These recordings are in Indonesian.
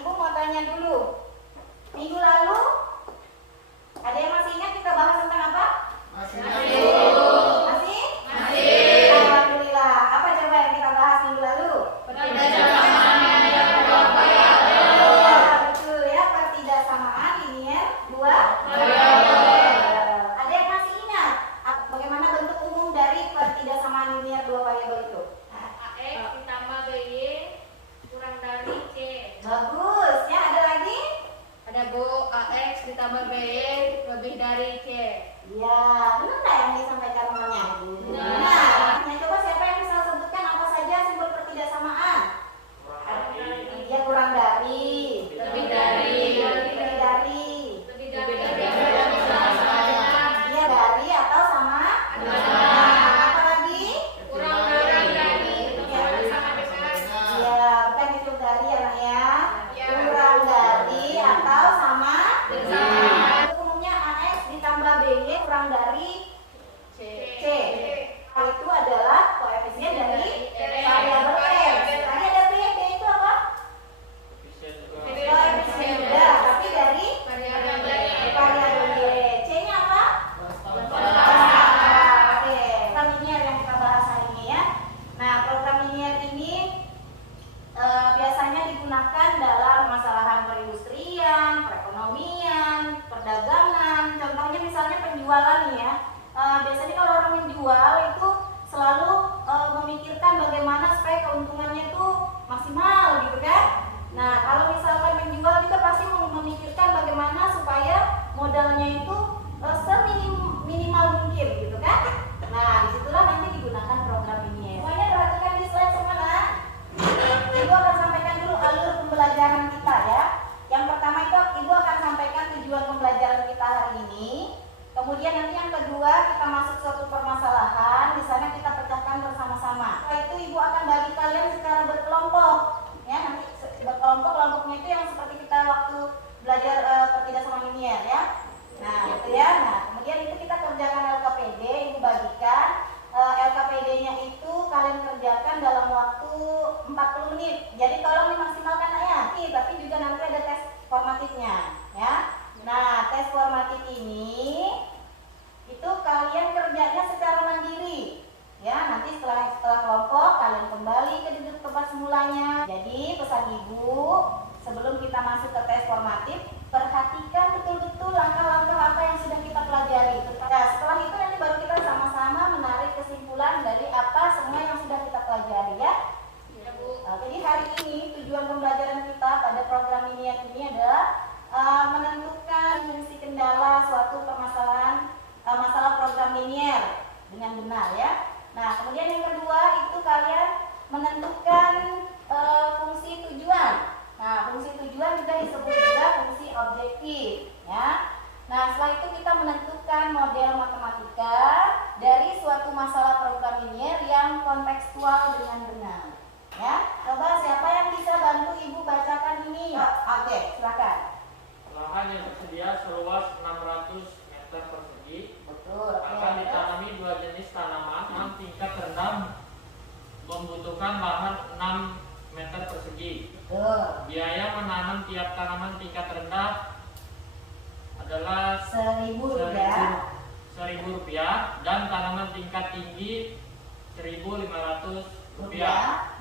Ibu mau tanya dulu. Minggu lalu ada yang masih ingat kita bahas tentang apa? Masih? Alhamdulillah. Apa coba yang kita bahas minggu lalu? Betul ya, pertidaksamaan linier dua variabel. Ada yang masih ingat bagaimana bentuk umum dari pertidaksamaan linier dua variabel itu? AX ditambah BY kurang dari C. Bagus ya, ada lagi? Ada Bu, AX ditambah BY lebih dari C. Ya, benar nggak yang disampaikan temannya? Benar. Nah, coba siapa yang bisa sebutkan apa saja simbol pertidaksamaan? Dia kurang dari, Lebih dari. lebih dari, Lebih dari. dia dari atau sama? Nah, apa lagi? Kurang dari. Sama dengan. Iya, bukan itu dari anak ya. Ya. Kurang dari atau sama? Sama. Itu umumnya AX ditambah BY kurang dari C. C. Itu adalah koefisien dari variabel X. Tadi ada B itu apa? Koefisien juga, tapi dari variabel Y. C-nya apa? Oke, program linear yang kita bahas hari ini ya. Nah, program linear ini biasanya digunakan dalam permasalahan perindustrian, perekonomian, perdagangan. Contohnya misalnya penjualan nih ya. Biasanya kalau orang menjual itu selalu memikirkan bagaimana supaya keuntungannya itu maksimal gitu kan. Nah, kalau misalkan menjual juga pasti memikirkan bagaimana supaya modalnya itu seminimal mungkin gitu kan. Nah, disitulah nanti digunakan program ini. Semuanya perhatikan di slide semua nah. Ibu akan sampaikan dulu alur pembelajaran kita ya. Yang pertama itu Ibu akan sampaikan tujuan pembelajaran kita hari ini. Kemudian nanti yang kedua kita masuk suatu permasalahan, di sana kita pecahkan bersama-sama. Setelah itu Ibu akan bagi kalian secara berkelompok. Ya, nanti berkelompok, kelompoknya itu yang seperti kita waktu belajar pertidaksamaan linier ya. Nah, itu ya. Nah, kemudian itu kita kerjakan LKPD, Ibu bagikan. LKPD-nya itu kalian kerjakan dalam waktu 40 menit. Jadi tolong dimaksimalkan ya. Tapi juga nanti ada tes formatifnya ya. Nah, tes formatif ini itu kalian kerjanya secara mandiri. Ya, nanti setelah kelompok kalian kembali ke duduk tempat semulanya. Jadi pesan Ibu, sebelum kita masuk ke tes formatif, perhatikan betul-betul langkah-langkah apa yang sudah kita pelajari. Nah, setelah itu nanti baru kita sama-sama menarik kesimpulan dari apa semua yang sudah kita pelajari ya. Ya, Bu. Jadi hari ini tujuan pembelajaran kita pada program linear ini adalah menentukan fungsi kendala suatu permasalahan masalah program linear dengan benar ya. Nah, kemudian yang kedua itu kalian menentukan fungsi tujuan. Nah, fungsi tujuan juga disebut juga fungsi objektif ya. Nah, setelah itu kita menentukan model matematika dari suatu masalah program linear yang kontekstual dengan benar ya. Coba siapa yang bisa bantu Ibu bacakan ini? Oke, silakan. Lahan yang tersedia seluas 600 meter persegi Betul. akan ditanami dua jenis tanaman tingkat rendah membutuhkan lahan 6 meter persegi. Betul. Biaya menanam tiap tanaman tingkat rendah adalah 1.000 rupiah. Rp1.000 dan tanaman tingkat tinggi Rp1.500.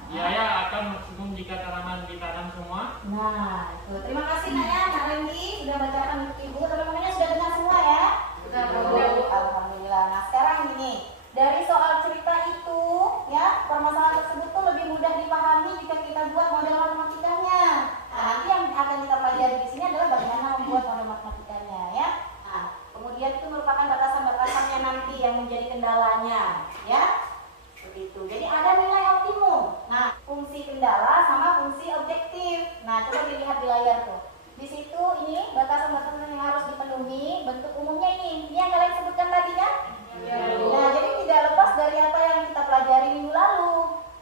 Biaya akan maksimum jika tanaman ditanam semua. Nah, itu. Terima kasih Nak ya, Kak Rendi sudah bacakan untuk Ibu. Teman-temannya sudah dengar semua ya? Sudah, Bu. Alhamdulillah. Nah, sekarang ini dari soal cerita itu, ya, permasalahan tersebut tuh lebih mudah dipahami jika kita buat model matematikanya. Nah, nanti yang akan kita pelajari di sini adalah bagaimana membuat model matematikanya, ya. Nah, kemudian itu merupakan batasan-batasannya nanti yang menjadi kendalanya, ya. Seperti itu. Jadi ada nilai optimum. Nah, fungsi kendala sama fungsi objektif. Nah, coba dilihat di layar tuh. Di situ ini batasan-batasan yang harus dipenuhi. Bentuk umumnya ini yang kalian sebutkan tadi kan? Nah, jadi tidak lepas dari apa yang kita pelajari minggu lalu.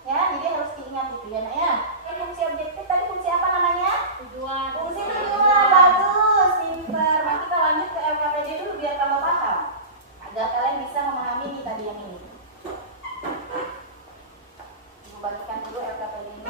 Ya, jadi harus diingat itu ya, Nak ya. Fungsi objektif tadi fungsi apa namanya? Tujuan. Fungsi tujuan. Bagus, pinter. Nanti kita lanjut ke LKPD dulu biar tambah paham. Agar kalian bisa memahami nih tadi yang ini. Ibu bagikan dulu LKPD ini.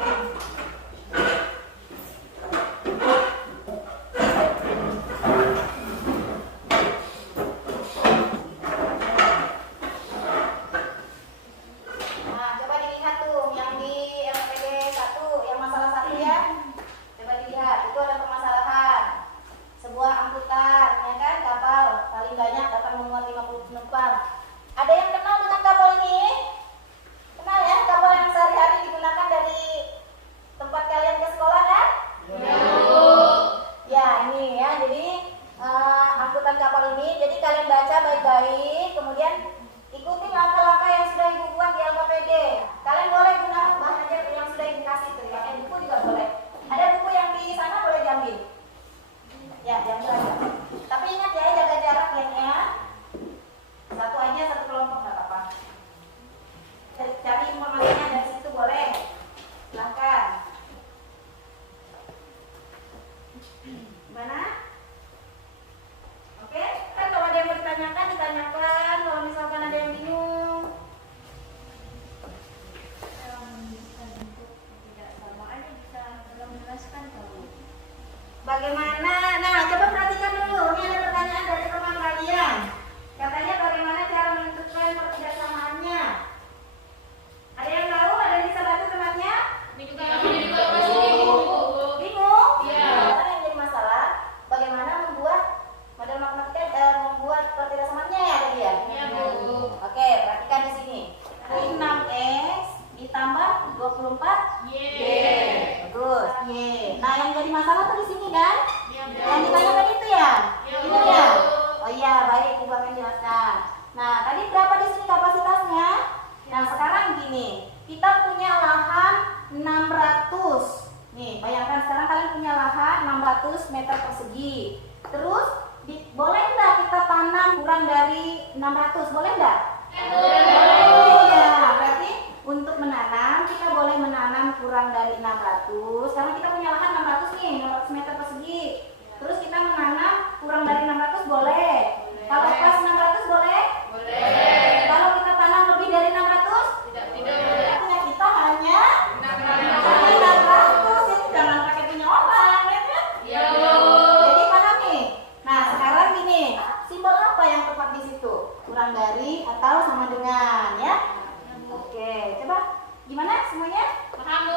jadi masalah tuh di sini kan? Iya, Bu. Yang ditanyakan itu ya? Iya, Itu Bu. ya? Oh iya, baik, Ibu akan jelaskan. Nah, tadi berapa di sini kapasitasnya? Nah, sekarang gini, kita punya lahan 600. Nih, bayangkan sekarang kalian punya lahan 600 meter persegi. Terus, boleh nggak kita tanam kurang dari 600? Boleh nggak? Iya, berarti untuk menanam kita boleh menanam kurang dari 600. Sekarang kita punya lahan 600 nih, 600 meter persegi. Terus kita menanam kurang dari 600 boleh. Kalau pas 600 boleh? Boleh. Kalau kita tanam lebih dari 600? Tidak. Punya kita hanya 600. 600. Jadi jangan pakai punya orang, ya kan? Iya, Bu. Jadi paham nih? Nah, sekarang gini, simbol apa yang tepat di situ? Kurang dari atau sama dengan, ya? Oke, coba gimana semuanya? Paham, Bu.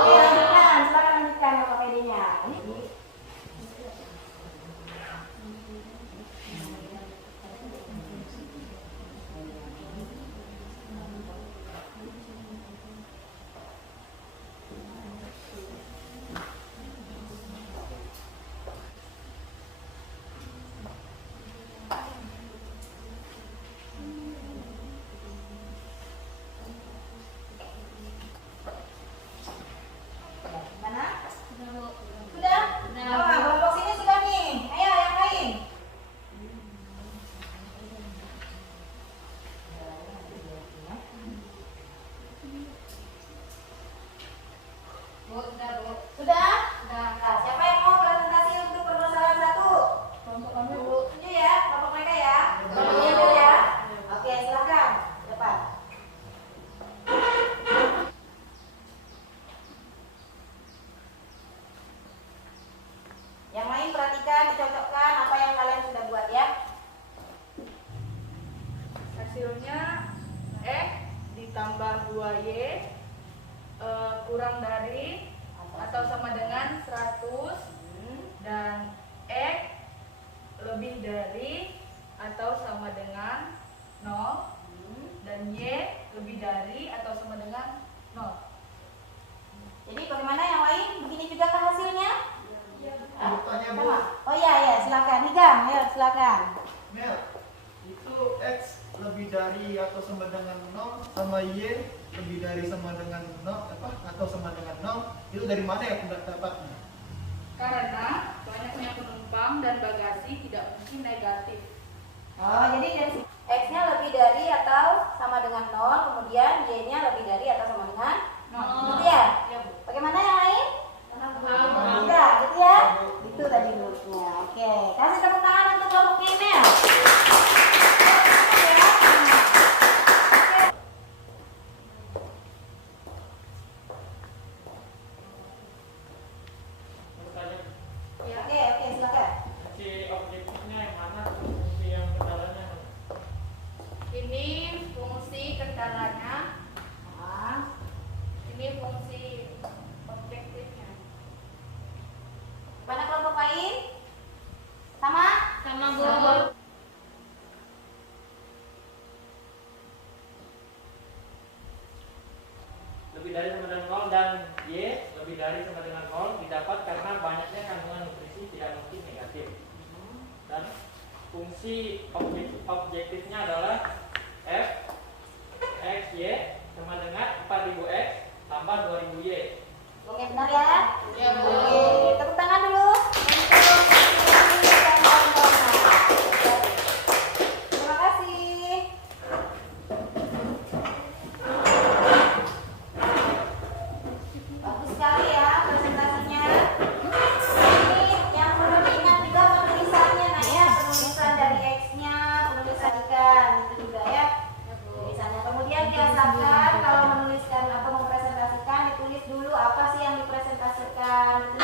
Oke, lanjutkan. Silakan lanjutkan LKPD-nya. Ini mana? Sudah? Oh, kelompok sini sudah nih. Ayo yang lain. Bu, sudah, Bu. Sudah? Sudah. Nah, siapa yang mau presentasi untuk permasalahan 1? Kelompok kami dulu. Setuju ya? Kelompok mereka ya? Kelompoknya dulu ya? Oke, silakan. Depan. Yang lain perhatikan, dicocokkan apa yang kalian sudah buat ya. Hasilnya X ditambah 2Y kurang dari atau sama dengan 100 dan X lebih dari atau sama dengan 0 dan Y lebih dari atau sama dengan 0. Jadi bagaimana yang lain? Begini juga ke hasilnya? Mau tanya, Bu. Sama? Oh iya, silakan. Higam, ayo silakan. Mel, itu X lebih dari atau sama dengan 0 sama Y lebih dari sama dengan 0 atau sama dengan 0 itu dari mana ya pendapatnya? Karena banyaknya penumpang dan bagasi tidak mungkin negatif. Oh, jadi dari X-nya lebih dari atau sama dengan 0, kemudian Y-nya lebih dari atau sama dengan 0. Gitu ya? Ya, Bu. Bagaimana yang lain? Enggak, gitu ya? Itu tadi menurutnya. Oke, kasih tepuk tangan untuk kelompoknya Mel. Oke, silakan. Si objektifnya yang mana? Fungsi yang kendalanya? Ini fungsi kendalanya, Nah, ini fungsi objektifnya. mana kelompok lain? Sama? Sama, Bu. Lebih dari sama dengan 0 dan Y lebih dari sama dengan 0 didapat karena banyaknya kandungan nutrisi tidak mungkin negatif. Dan fungsi objektifnya adalah F X Y sama dengan 4000X tambah 2000Y. Oke, benar ya? Ya, Bu. Oke, tepuk tangan dulu. Terima kasih. Bagus sekali ya presentasinya. Ini yang perlu diingat juga penulisannya, nah ya, penulisan dari X-nya, penulisan ikan itu juga ya. Tulisannya. Kemudian biasakan kalau menuliskan atau mempresentasikan ditulis dulu apa sih yang dipresentasikan.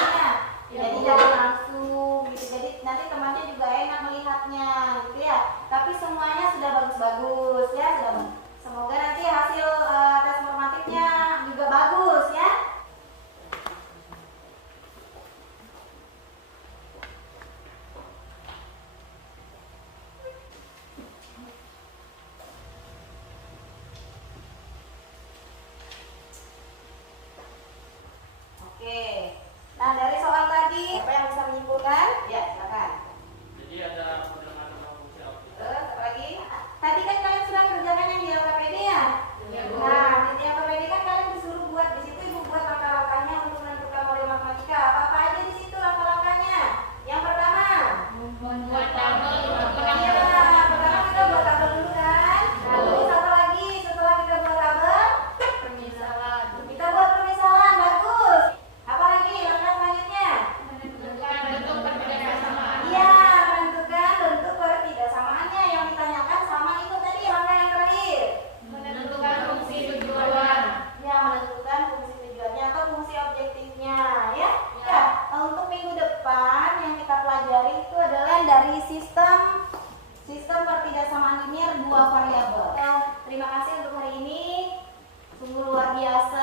biasa